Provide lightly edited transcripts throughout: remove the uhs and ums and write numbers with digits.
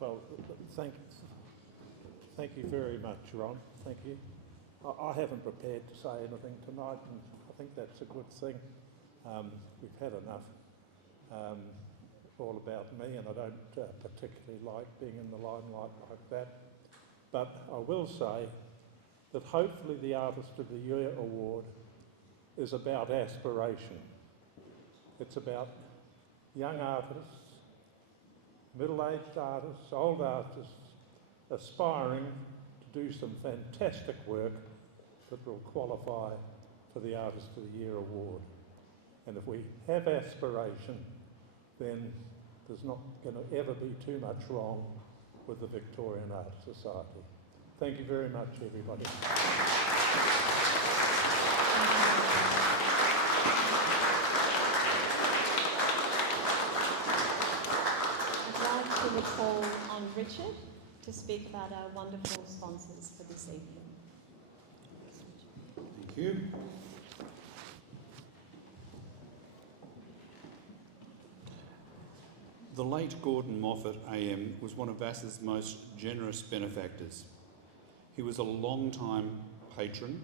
Well, thank you very much, Ron. Thank you. I haven't prepared to say anything tonight, and I think that's a good thing. We've had enough all about me, and I don't particularly like being in the limelight like that. But I will say that hopefully the Artist of the Year award is about aspiration. It's about young artists, middle-aged artists, old artists, aspiring to do some fantastic work that will qualify for the Artist of the Year award. And if we have aspiration, then there's not going to ever be too much wrong with the Victorian Art Society. Thank you very much, everybody. I'd like to call on Richard to speak about our wonderful sponsors for this evening. Thank you. The late Gordon Moffat AM was one of VAS's most generous benefactors. He was a long-time patron,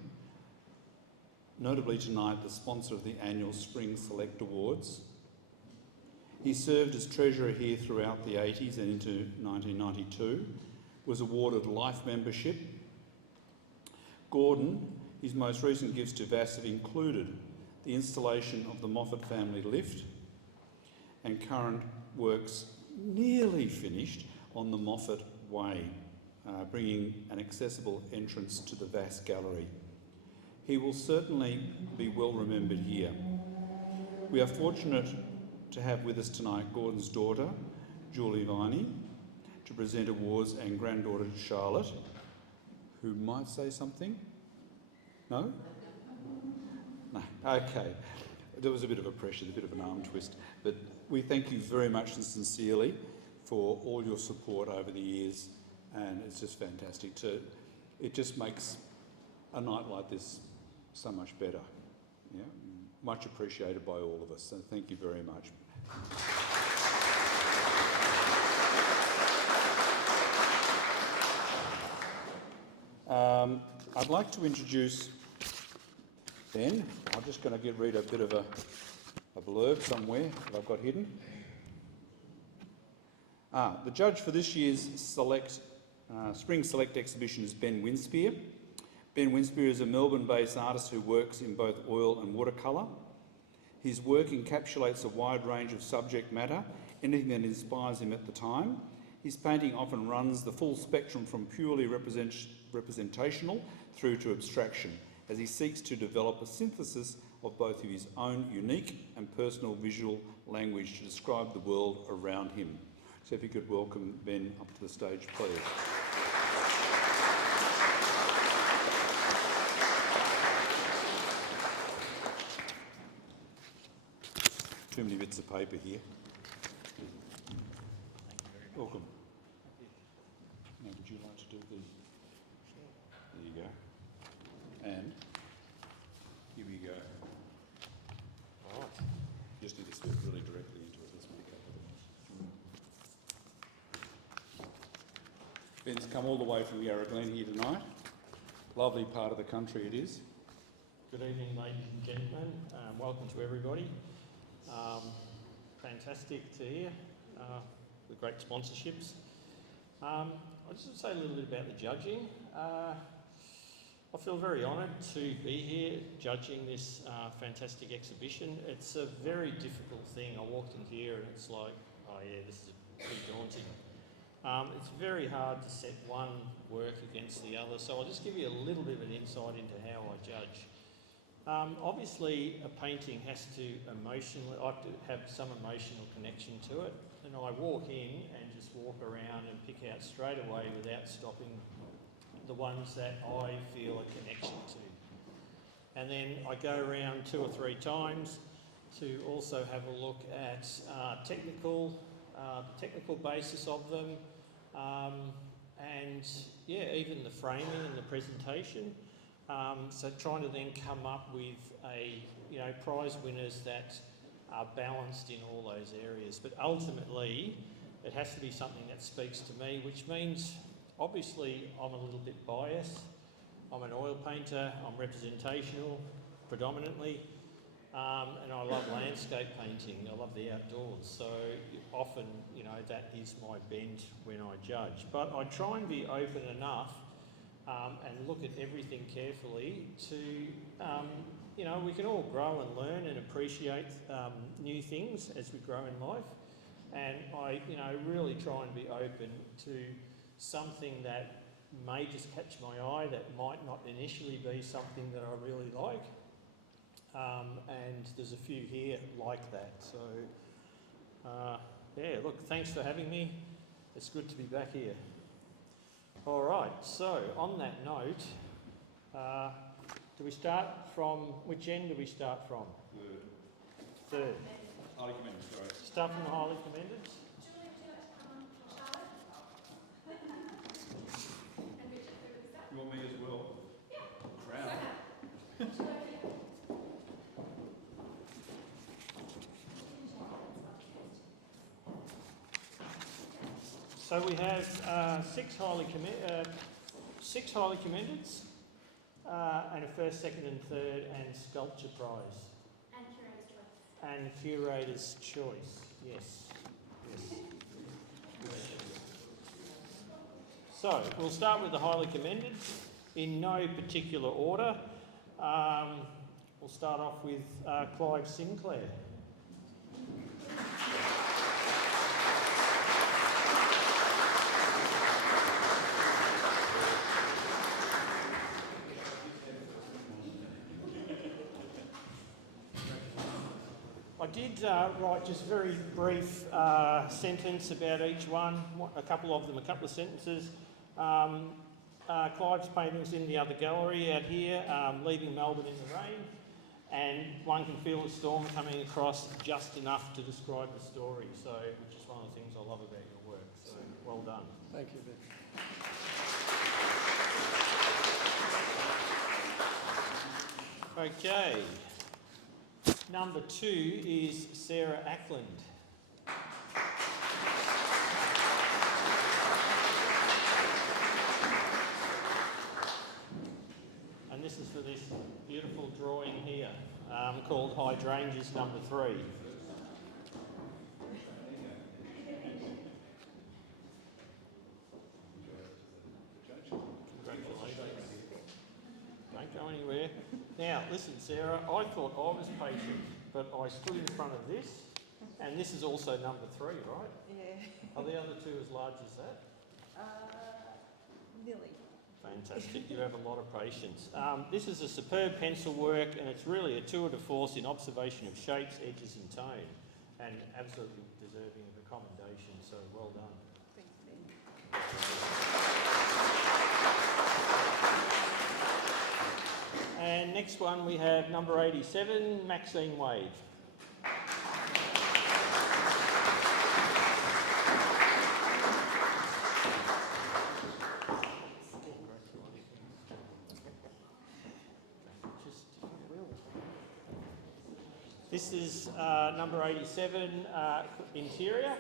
notably tonight the sponsor of the annual Spring Select Awards. He served as treasurer here throughout the 80s and into 1992, was awarded life membership. Gordon, his most recent gifts to VAS have included the installation of the Moffat family lift and current works nearly finished on the Moffat Way, bringing an accessible entrance to the VAS gallery. He will certainly be well remembered here. We are fortunate to have with us tonight Gordon's daughter, Julie Viney, to present awards, and granddaughter Charlotte, who might say something. No? No, okay. There was a bit of a pressure, a bit of an arm twist, but we thank you very much and sincerely for all your support over the years, and it's just fantastic it just makes a night like this so much better. Yeah? Much appreciated by all of us, so thank you very much. I'd like to introduce Ben. I'm just going to read a bit of a blurb somewhere that I've got hidden. The judge for this year's Spring Select exhibition is Ben Winspear. Ben Winspear is a Melbourne-based artist who works in both oil and watercolour. His work encapsulates a wide range of subject matter, anything that inspires him at the time. His painting often runs the full spectrum from purely representational through to abstraction, as he seeks to develop a synthesis of both of his own unique and personal visual language to describe the world around him. So if you could welcome Ben up to the stage, please. Too many bits of paper here. Welcome. Now, would you like to do the... There you go. And here we go. Right. Just need to speak really directly into it. Let's make up. Ben's come all the way from Yarra Glen here tonight. Lovely part of the country it is. Good evening, ladies and gentlemen. Welcome to everybody. Fantastic to hear the great sponsorships. I just want to say a little bit about the judging. I feel very honoured to be here judging this fantastic exhibition. It's a very difficult thing. I walked in here and it's like, oh yeah, this is pretty daunting. It's very hard to set one work against the other, so I'll just give you a little bit of an insight into how I judge. Obviously, a painting has to I have to have some emotional connection to it, and I walk in and just walk around and pick out straight away without stopping the ones that I feel a connection to. And then I go around 2 or 3 times to also have a look at the technical basis of them, and yeah, even the framing and the presentation. So trying to then come up with prize winners that are balanced in all those areas. But ultimately, it has to be something that speaks to me, which means obviously I'm a little bit biased. I'm an oil painter, I'm representational predominantly, and I love landscape painting, I love the outdoors, so often, that is my bent when I judge. But I try and be open enough and look at everything carefully to, we can all grow and learn and appreciate new things as we grow in life. And I, really try and be open to something that may just catch my eye, that might not initially be something that I really like. And there's a few here like that. So, look, thanks for having me. It's good to be back here. All right, so on that note, do we start from, which end do we start from? Third. Highly commended, sorry. Start from the highly commended. You want me as well? Crown. So we have six highly commendeds, and a first, second and third, and sculpture prize. And curator's choice. Yes. So we'll start with the highly commended in no particular order. We'll start off with Clive Sinclair. I did write just a very brief sentence about each one, a couple of sentences. Clive's painting's in the other gallery out here, leaving Melbourne in the rain, and one can feel the storm coming across just enough to describe the story, so which is one of the things I love about your work, so well done. Thank you, Vic. Okay. Number 2 is Sarah Ackland. And this is for this beautiful drawing here called Hydrangeas number 3. Congratulations. Don't go anywhere. Now, listen, Sarah, I thought I was patient, but I stood in front of this, and this is also number 3, right? Yeah. Are the other two as large as that? Nearly. Fantastic, you have a lot of patience. This is a superb pencil work, and it's really a tour de force in observation of shapes, edges and tone, and absolutely deserving of a commendation, so well done. Thanks, Ben. And next one we have number 87, Maxine Wade. This is number 87, interior.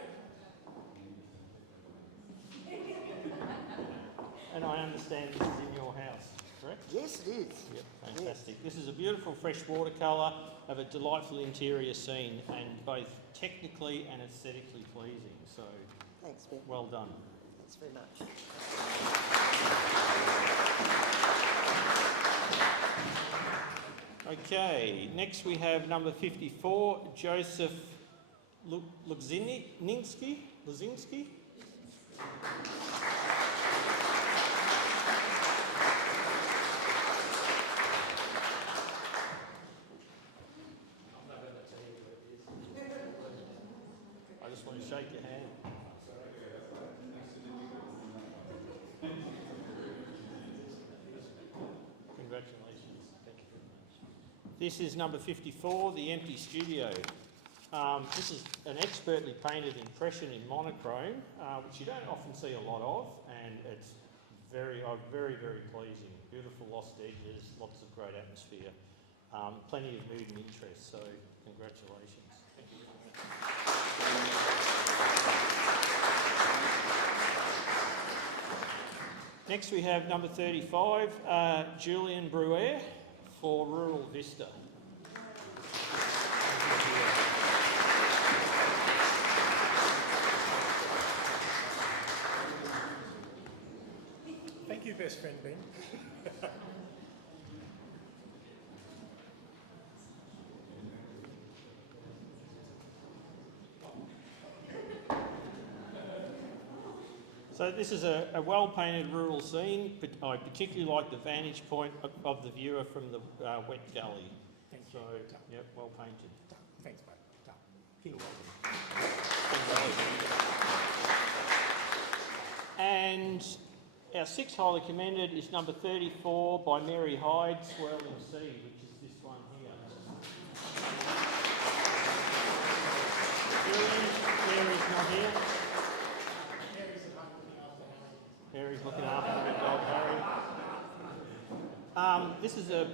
And I understand this is in your house, correct? Yes, it is. Yep, fantastic. This is a beautiful fresh watercolour of a delightful interior scene, and both technically and aesthetically pleasing. So, Thanks, Ben. well done. Thanks very much. Okay, next we have number 54, Joseph Luzinski. I just want to shake your hand. Congratulations. Thank you very much. This is number 54, The Empty Studio. This is an expertly painted impression in monochrome, which you don't often see a lot of, and it's very, very pleasing. Beautiful lost edges, lots of great atmosphere, plenty of mood and interest, so congratulations. Thank you very much. Next we have number 35, Julian Bruer for Rural Vista. Thank you, best friend Ben. So this is a well-painted rural scene, but I particularly like the vantage point of the viewer from the wet gully. Thank So, you. yep, well painted. Thanks, mate. You're welcome. And our sixth highly commended is number 34 by Mary Hyde, Swirling Sea, which is this one here. Mary's not here. Mary's looking after the dog Harry. This is a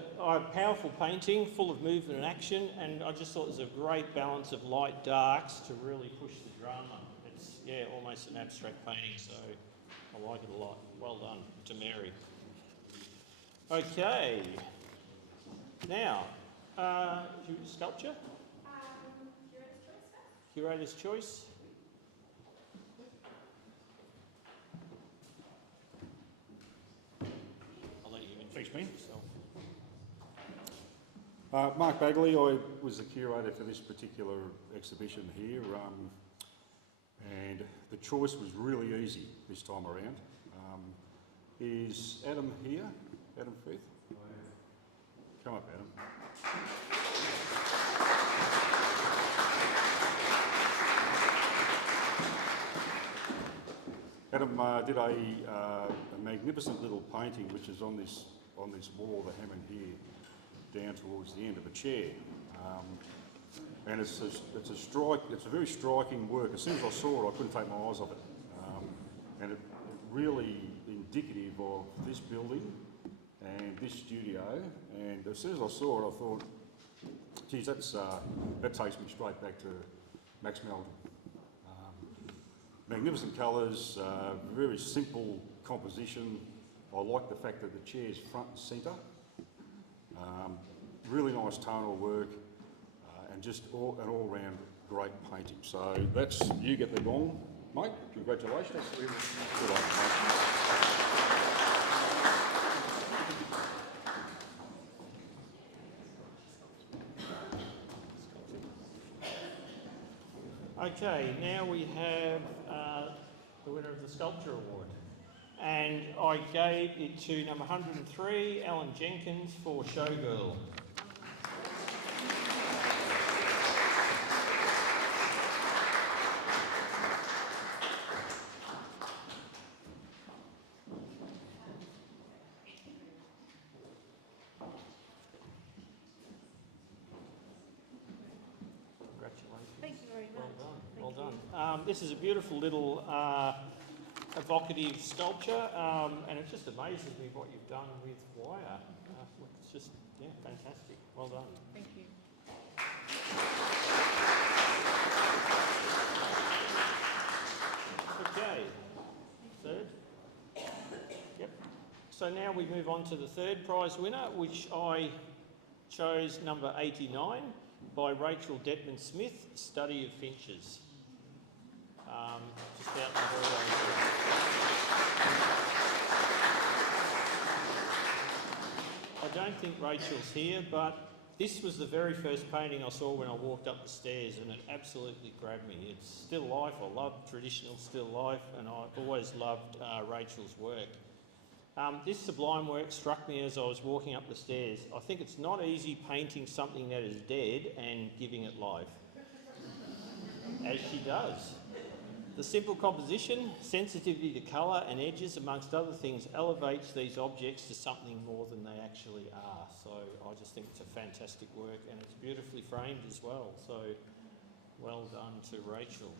powerful painting, full of movement and action, and I just thought it was a great balance of light darks to really push the drama. It's, yeah, almost an abstract painting, so I like it a lot. Well done to Mary. Okay, now, sculpture? Curator's choice. I'll let you introduce yourself. Mark Bagley, I was the curator for this particular exhibition here, and the choice was really easy this time around. Is Adam here? Adam Frith? Come up, Adam. Adam did a magnificent little painting which is on this wall, the Hammond here, down towards the end of a chair, and it's a very striking work. As soon as I saw it, I couldn't take my eyes off it, and it really indicative of this building and this studio. And as soon as I saw it, I thought, geez, that takes me straight back to Max Melton. Magnificent colours, very simple composition. I like the fact that the chair's front and centre. Really nice tonal work, and just an all-round great painting. So that's, you get the gong, mate. Congratulations. Good on you, mate. Okay, now we have the winner of the Sculpture Award. And I gave it to number 103, Alan Jenkins for Showgirl. Congratulations. Thank you very much. Well done. Well done. This is a beautiful little evocative sculpture, and it just amazes me what you've done with wire. It's just, yeah, fantastic. Well done. Thank you. Okay, third. Yep. So now we move on to the third prize winner, which I chose number 89 by Rachel Detman Smith, Study of Finches. Just out in the hallway. I don't think Rachel's here, but this was the very first painting I saw when I walked up the stairs, and it absolutely grabbed me. It's still life. I love traditional still life, and I've always loved Rachel's work. This sublime work struck me as I was walking up the stairs. I think it's not easy painting something that is dead and giving it life, as she does. The simple composition, sensitivity to colour and edges, amongst other things, elevates these objects to something more than they actually are. So I just think it's a fantastic work, and it's beautifully framed as well. So well done to Rachel.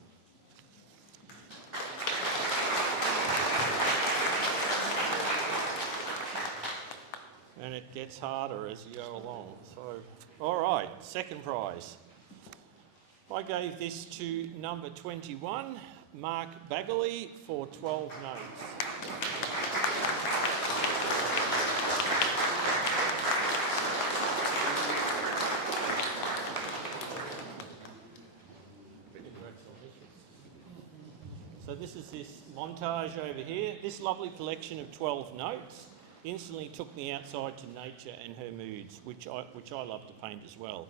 And it gets harder as you go along. So, all right, second prize. I gave this to number 21, Mark Bagley for 12 notes. So this is this montage over here. This lovely collection of 12 notes instantly took me outside to nature and her moods, which I love to paint as well.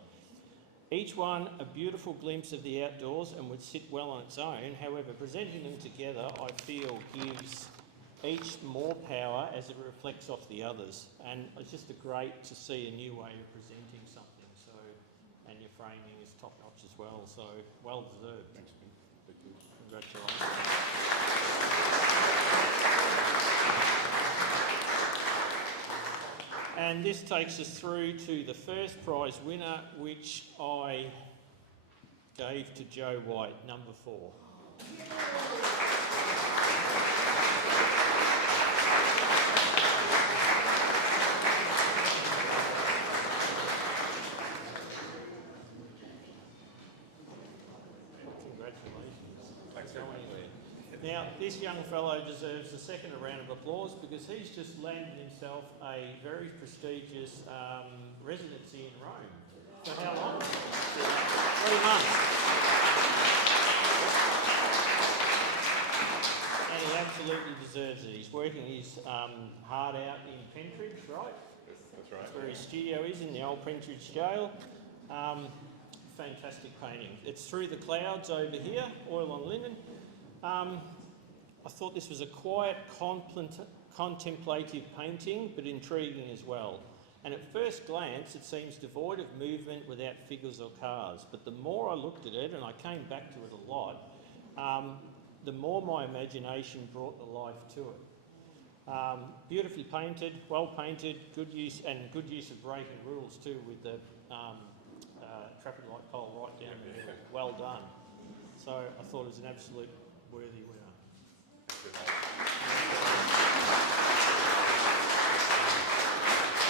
Each one a beautiful glimpse of the outdoors and would sit well on its own. However, presenting them together, I feel, gives each more power as it reflects off the others. And it's just great to see a new way of presenting something. So, and your framing is top notch as well. So, well deserved. Thanks, Ben. Thank you. Congratulations. And this takes us through to the first prize winner, which I gave to Joe White, number 4. Congratulations. Thanks, Go anywhere. Now, this young fellow deserves a second round of applause because he's just landed himself a very prestigious residency in Rome. For how long? 3 months. And he absolutely deserves it. He's working his heart out in Pentridge, right? That's right. That's where his studio is, in the old Pentridge jail. Fantastic painting. It's Through the Clouds over here, oil on linen. I thought this was a quiet, contemplative painting, but intriguing as well. And at first glance, it seems devoid of movement without figures or cars. But the more I looked at it, and I came back to it a lot, the more my imagination brought the life to it. Beautifully painted, well painted, good use of breaking rules too, with the traffic light pole right down the middle. Well done. So I thought it was an absolute worthy winner.